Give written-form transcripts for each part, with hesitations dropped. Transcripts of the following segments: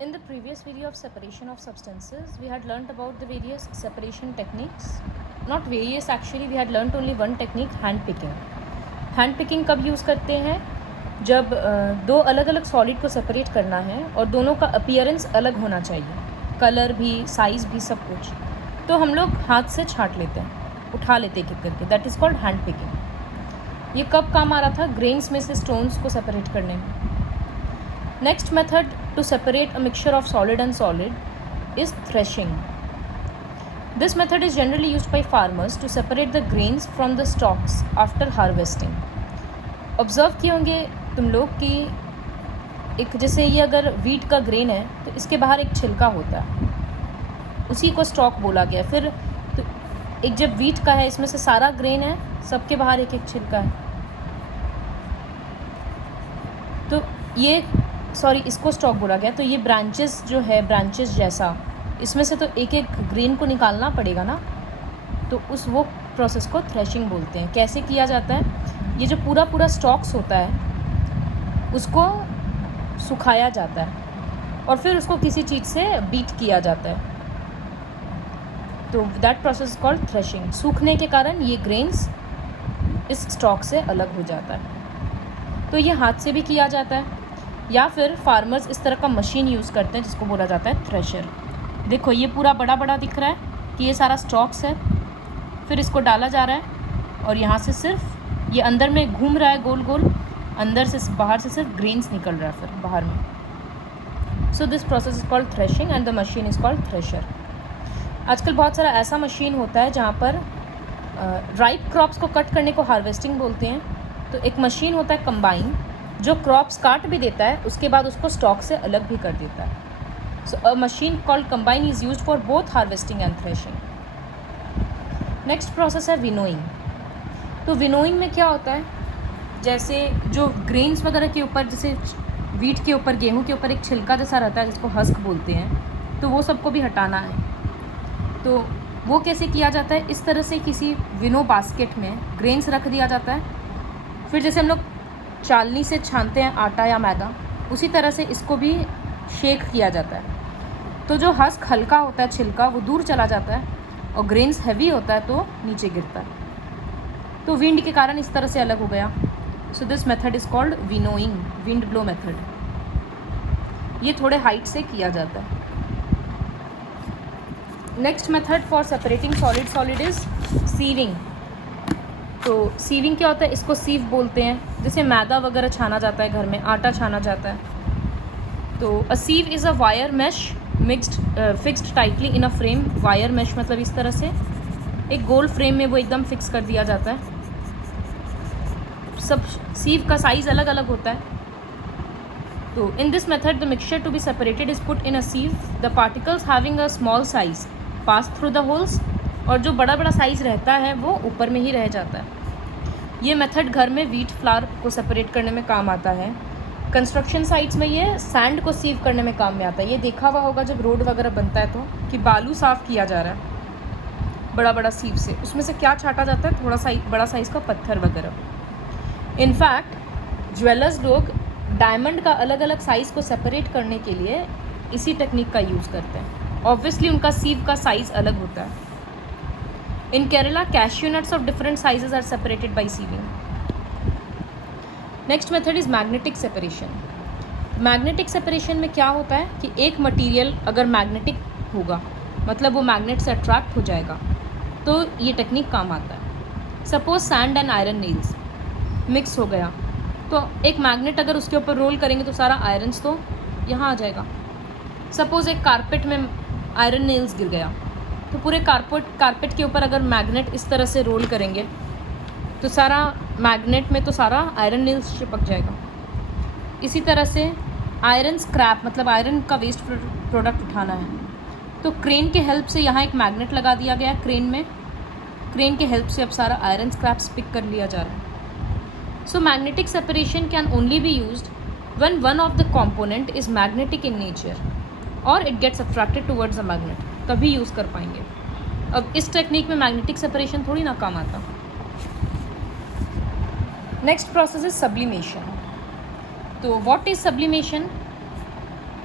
In the previous video of separation of substances, we had learnt about the various separation techniques. Not various actually, we had learnt only one technique, hand picking. Hand picking कब use करते हैं? जब दो अलग अलग solid को separate करना है और दोनों का अपीयरेंस अलग होना चाहिए, कलर भी, साइज़ भी, सब कुछ, तो हम लोग हाथ से छाँट लेते हैं, उठा लेते हैं करके. That is called hand picking. ये कब काम आ रहा था? ग्रेन्स में से स्टोन्स को सेपरेट करने में. Next method to separate a mixture of solid and solid is threshing. This method is generally used by farmers to separate the grains from the stalks after harvesting. Observe किए होंगे तुम लोग कि एक जैसे ये अगर वीट का ग्रेन है तो इसके बाहर एक छिलका होता है, उसी को स्टॉक बोला गया. फिर तो एक जब वीट का है, इसमें से सारा ग्रेन है, सबके बाहर एक एक छिलका है, तो ये इसको स्टॉक बोला गया. तो ये ब्रांचेस जो है, ब्रांचेस जैसा, इसमें से तो एक एक ग्रेन को निकालना पड़ेगा ना, तो वो प्रोसेस को थ्रेशिंग बोलते हैं. कैसे किया जाता है? ये जो पूरा स्टॉक्स होता है उसको सुखाया जाता है और फिर उसको किसी चीज़ से बीट किया जाता है, तो दैट प्रोसेस कॉल्ड थ्रेशिंग. सूखने के कारण ये ग्रेन्स इस स्टॉक से अलग हो जाता है. तो ये हाथ से भी किया जाता है या फिर फार्मर्स इस तरह का मशीन यूज़ करते हैं जिसको बोला जाता है थ्रेशर. देखो ये पूरा बड़ा दिख रहा है कि ये सारा स्टॉक्स है, फिर इसको डाला जा रहा है और यहाँ से सिर्फ ये अंदर में घूम रहा है गोल गोल, अंदर से बाहर से सिर्फ ग्रेन्स निकल रहा है फिर बाहर में. सो this process is called threshing and the machine is called thresher. आजकल बहुत सारा ऐसा मशीन होता है जहाँ पर राइप क्रॉप्स को कट करने को हार्वेस्टिंग बोलते हैं. तो एक मशीन होता है कंबाइन, जो क्रॉप्स काट भी देता है, उसके बाद उसको स्टॉक से अलग भी कर देता है. So a machine called combine is used for both harvesting and threshing. Next process है winnowing. तो winnowing में क्या होता है? जैसे जो ग्रेन्स वगैरह के ऊपर, जैसे वीट के ऊपर, गेहूं के ऊपर एक छिलका जैसा रहता है जिसको हस्क बोलते हैं, तो वो सबको भी हटाना है. तो वो कैसे किया जाता है? इस तरह से किसी विनो बास्केट में ग्रेन्स रख दिया जाता है, फिर जैसे हम लोग चालनी से छानते हैं आटा या मैदा, उसी तरह से इसको भी शेक किया जाता है. तो जो हस्क हल्का होता है, छिलका, वो दूर चला जाता है और ग्रेन्स हैवी होता है तो नीचे गिरता है. तो विंड के कारण इस तरह से अलग हो गया. So this method is called winnowing, wind blow method. ये थोड़े हाइट से किया जाता है. Next method for separating solid is sieving. तो सीविंग क्या होता है? इसको सीव बोलते हैं. जैसे मैदा वगैरह छाना जाता है घर में, आटा छाना जाता है. तो a sieve is a wire mesh fixed tightly in a frame. Wire mesh मतलब इस तरह से एक गोल फ्रेम में वो एकदम फिक्स कर दिया जाता है. सब सीव का साइज़ अलग अलग होता है. तो in this method the mixture to be separated is put in a sieve. The particles having a small size pass through the holes, और जो बड़ा साइज़ रहता है वो ऊपर में ही रह जाता है. ये मेथड घर में वीट फ्लावर को सेपरेट करने में काम आता है. कंस्ट्रक्शन साइट्स में ये सैंड को सीव करने में काम में आता है. ये देखा हुआ होगा जब रोड वगैरह बनता है तो, कि बालू साफ़ किया जा रहा है बड़ा सीव से, उसमें से क्या छाटा जाता है? थोड़ा सा बड़ा साइज़ का पत्थर वगैरह. इनफैक्ट ज्वेलर्स लोग डायमंड का अलग अलग साइज़ को सेपरेट करने के लिए इसी टेक्निक का यूज़ करते हैं. ऑब्वियसली उनका सीव का साइज़ अलग होता है. In Kerala cashew nuts of different sizes are separated by sieving. Next method is magnetic separation. Magnetic separation में क्या होता है कि एक मटेरियल अगर मैग्नेटिक होगा, मतलब वो मैग्नेट से अट्रैक्ट हो जाएगा, तो ये टेक्निक काम आता है. Suppose sand and iron Niels mix हो गया, तो एक मैग्नेट अगर उसके ऊपर रोल करेंगे तो सारा आयरन्स तो यहाँ आ जाएगा. सपोज एक कारपेट में आयरन नील्स गिर गया, तो पूरे कारपेट के ऊपर अगर मैग्नेट इस तरह से रोल करेंगे तो सारा मैग्नेट में तो सारा आयरन नील्स चिपक जाएगा. इसी तरह से आयरन स्क्रैप, मतलब आयरन का वेस्ट प्रोडक्ट उठाना है, तो क्रेन के हेल्प से यहाँ एक मैग्नेट लगा दिया गया है क्रेन में. क्रेन के हेल्प से अब सारा आयरन स्क्रैप्स पिक कर लिया जा रहा है. So magnetic separation can only be used when one of the component is magnetic in nature और it gets attracted towards a magnet, तभी यूज़ कर पाएंगे. अब इस टेक्निक में मैग्नेटिक सेपरेशन थोड़ी ना काम आता. Next process is sublimation. तो what is sublimation?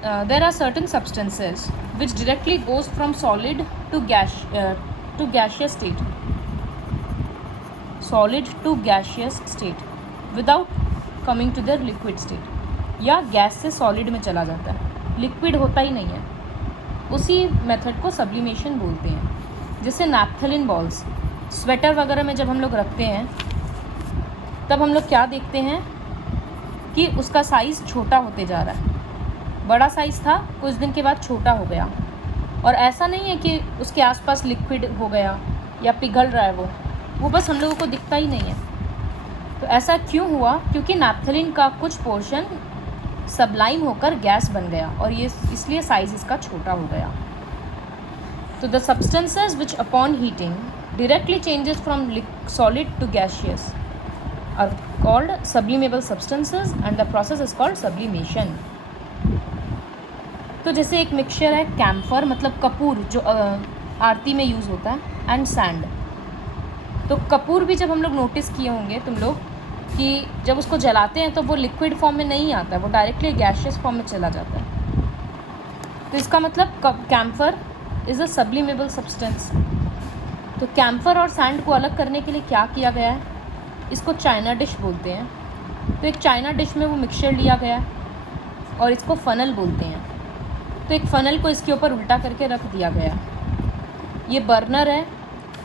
there are certain substances which directly goes from solid to gaseous state, solid to gaseous state without coming to their liquid state, या gas से solid में चला जाता है, liquid होता ही नहीं है, उसी मेथड को सब्लिमेशन बोलते हैं. जैसे नैप्थलीन बॉल्स स्वेटर वगैरह में जब हम लोग रखते हैं तब हम लोग क्या देखते हैं कि उसका साइज़ छोटा होते जा रहा है. बड़ा साइज़ था, कुछ दिन के बाद छोटा हो गया, और ऐसा नहीं है कि उसके आसपास लिक्विड हो गया या पिघल रहा है, वो बस हम लोगों को दिखता ही नहीं है. तो ऐसा क्यों हुआ? क्योंकि नैप्थलीन का कुछ पोर्शन सबलाइम होकर गैस बन गया और ये इसलिए साइज़ इसका छोटा हो गया. तो the substances which upon heating directly changes from solid to gaseous are called sublimable substances and the process is called sublimation. तो जैसे एक मिक्सचर है कैम्फर, मतलब कपूर जो आरती में यूज़ होता है, एंड सैंड. तो कपूर भी जब हम लोग नोटिस किए होंगे तुम लोग कि जब उसको जलाते हैं तो वो लिक्विड फॉर्म में नहीं आता है, वो डायरेक्टली गैसियस फॉर्म में चला जाता है. तो इसका मतलब camphor is a sublimable substance. तो कैम्फर और सैंड को अलग करने के लिए क्या किया गया है? इसको चाइना डिश बोलते हैं. तो एक चाइना डिश में वो मिक्सचर लिया गया है और इसको फ़नल बोलते हैं. तो एक फ़नल को इसके ऊपर उल्टा करके रख दिया गया है. ये बर्नर है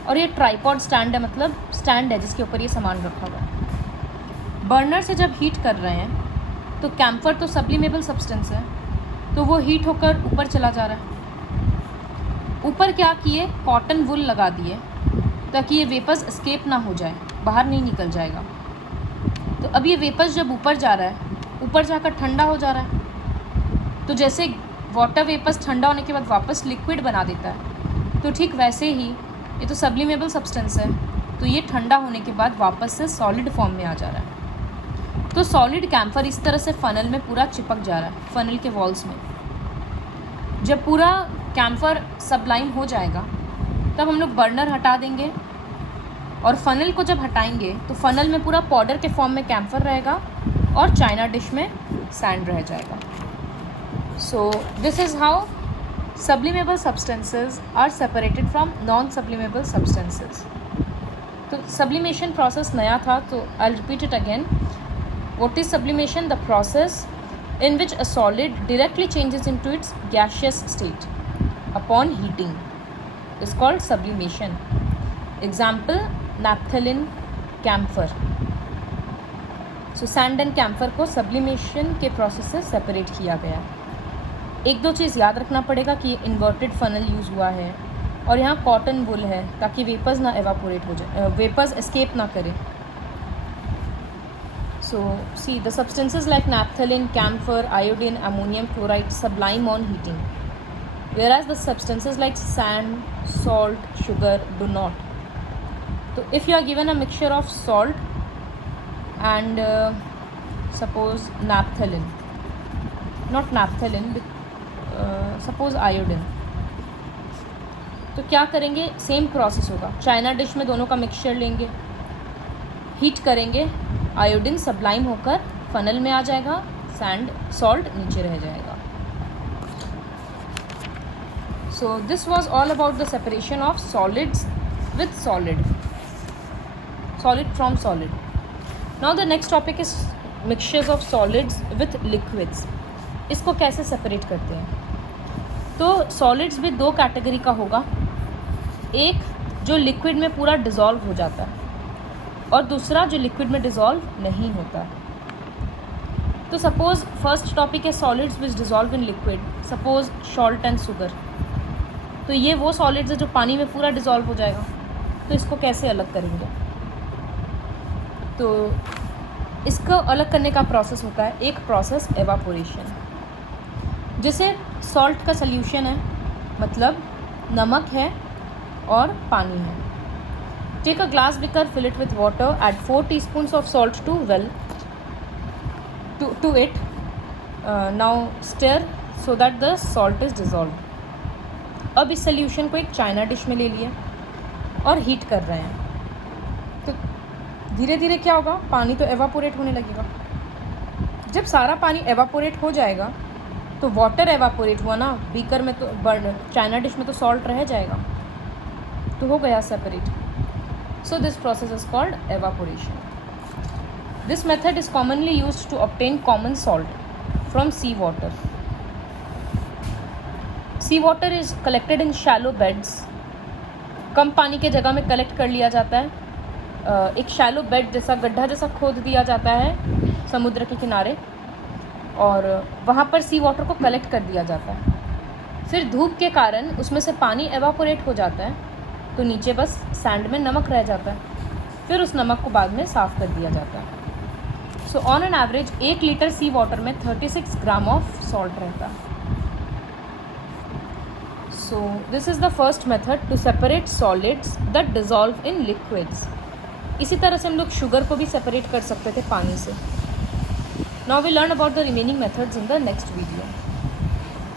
और ये ट्राइपॉड स्टैंड है, मतलब स्टैंड है जिसके ऊपर ये सामान रखा हुआ है. बर्नर से जब हीट कर रहे हैं तो कैम्फर तो सब्लिमेबल सब्सटेंस है, तो वो हीट होकर ऊपर चला जा रहा है. ऊपर क्या किए? कॉटन वुल लगा दिए ताकि ये वेपर्स एस्केप ना हो जाए, बाहर नहीं निकल जाएगा. तो अब ये वेपर्स जब ऊपर जा रहा है, ऊपर जाकर ठंडा हो जा रहा है. तो जैसे वाटर वेपर्स ठंडा होने के बाद वापस लिक्विड बना देता है, तो ठीक वैसे ही ये तो सब्लिमेबल सब्सटेंस है, तो ये ठंडा होने के बाद वापस से सॉलिड फॉर्म में आ जा रहा है. तो सॉलिड कैम्फर इस तरह से फ़नल में पूरा चिपक जा रहा है, फ़नल के वॉल्स में. जब पूरा कैम्फर सबलाइम हो जाएगा तब हम लोग बर्नर हटा देंगे, और फ़नल को जब हटाएंगे तो फ़नल में पूरा पाउडर के फॉर्म में कैम्फर रहेगा और चाइना डिश में सैंड रह जाएगा. सो this is how sublimable substances are separated from non-sublimable substances. तो sublimation process नया था, तो I'll repeat it again. What is sublimation? The process in which a solid directly changes into its gaseous state upon heating is called sublimation. Example, naphthalene, camphor. So sand and camphor को sublimation के process से separate किया गया. एक दो चीज़ याद रखना पड़ेगा कि इन्वर्टेड फ़नल यूज़ हुआ है और यहाँ कॉटन वुल है ताकि वेपर्स ना एवापोरेट हो जाए, वेपर्स एस्केप ना करें. So see the substances like naphthalene, camphor, iodine, ammonium chloride sublime on heating, whereas the substances like sand, salt, sugar do not. So if you are given a mixture of salt and suppose naphthalene, not naphthalene, suppose iodine, तो क्या करेंगे? Same process होगा. China dish में दोनों का mixture लेंगे, heat करेंगे, iodine Sublime होकर फ़नल में आ जाएगा, सैंड सॉल्ट नीचे रह जाएगा. So this was all about the separation of solids with solid, solid from solid. Now the next topic is mixtures of solids with liquids. इसको कैसे सेपरेट करते हैं? तो सॉलिड्स भी दो कैटेगरी का होगा. एक जो लिक्विड में पूरा डिज़ोल्व हो जाता है और दूसरा जो लिक्विड में डिज़ोल्व नहीं होता. तो सपोज़ फर्स्ट टॉपिक है solids which dissolve in liquid, suppose salt and sugar. तो ये वो सॉलिड्स है जो पानी में पूरा डिज़ोल्व हो जाएगा. तो इसको कैसे अलग करेंगे? तो इसको अलग करने का प्रोसेस होता है एक प्रोसेस एवापोरेशन. जैसे सॉल्ट का सल्यूशन है, मतलब नमक है और पानी है. Take a glass beaker, fill it with water, add 4 teaspoons of salt to it. Now stir so that the salt is dissolved. अब इस सल्यूशन को एक चाइना डिश में ले लिया और हीट कर रहे हैं. तो धीरे धीरे क्या होगा? पानी तो एवापोरेट होने लगेगा. जब सारा पानी एवापोरेट हो जाएगा तो वाटर एवापोरेट हुआ ना, बीकर में तो चाइना डिश में तो सॉल्ट रह जाएगा, तो हो गया separate. So this process is called evaporation. This method is commonly used to obtain common salt from sea water. Sea water is collected in shallow beds. कम पानी के जगह में कलेक्ट कर लिया जाता है, एक शैलो बेड जैसा गड्ढा जैसा खोद दिया जाता है समुद्र के किनारे, और वहाँ पर सी वाटर को कलेक्ट कर दिया जाता है। फिर धूप के कारण उसमें से पानी एवापोरेट हो जाता है, तो नीचे बस सैंड में नमक रह जाता है। फिर उस नमक को बाद में साफ़ कर दिया जाता है। So on an average 1 litre sea water में 36 ग्राम ऑफ सॉल्ट रहता है। So this is the first method to separate solids that dissolve in liquids. इसी तरह से हम लोग शुगर को भी सेपरेट कर सकते थे पानी से। Now we learn about the remaining methods in the next video.